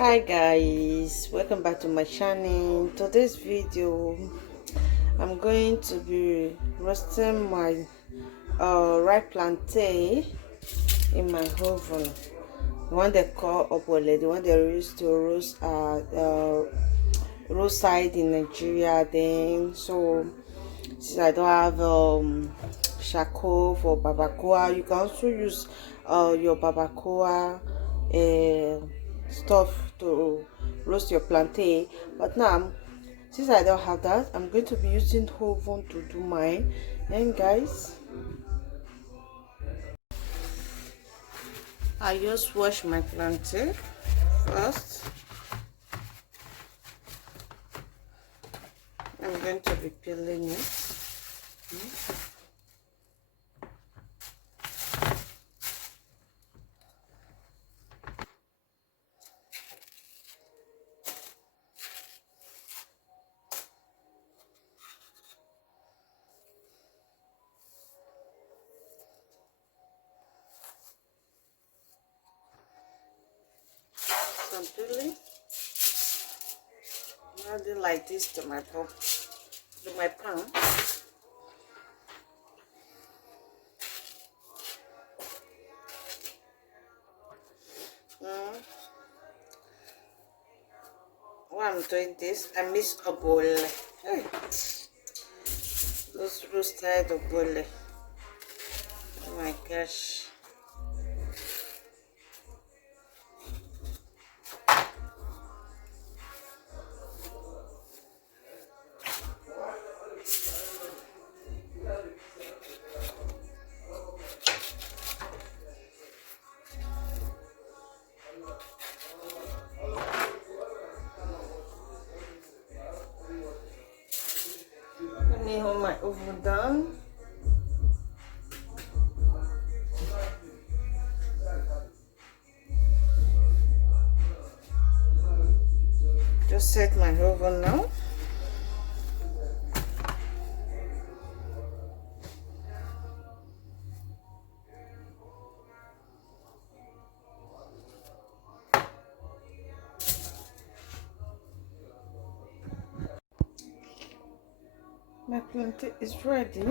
Hi guys, welcome back to my channel. Today's video I'm going to be roasting my ripe plantain in my oven, the one they call Bole, the one they used to roast roadside in Nigeria. Then so since I don't have charcoal for barbacoa, you can also use your barbacoa stuff to roast your plantain. But now, since I don't have that, I'm going to be using oven to do mine. And guys, I just wash my plantain first. I'm going to be peeling it. So I'm peeling. Adding like this to my pot, to my pan. While I'm doing this, I miss a bowl. Hey, those roasted bole. Oh my gosh. Let me hold my oven down. Just set my oven now. My plantain is ready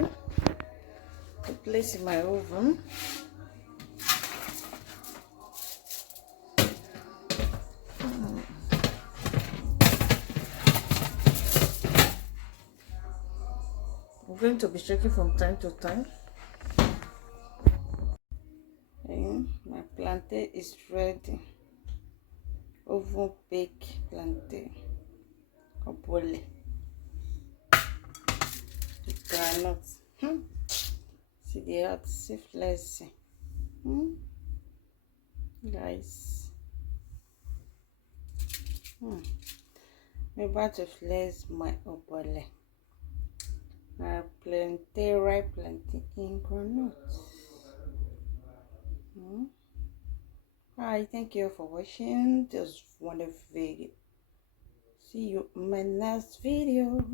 to place in my oven. I'm going to be checking from time to time. And my plantain is ready. Oven bake plantain or bole. Granuts. See the hot, see flesh. Guys. I'm about to flesh my bole. Plantain, ripe plantain in granuts. Hi, thank you for watching this wonderful video. See you in my next video.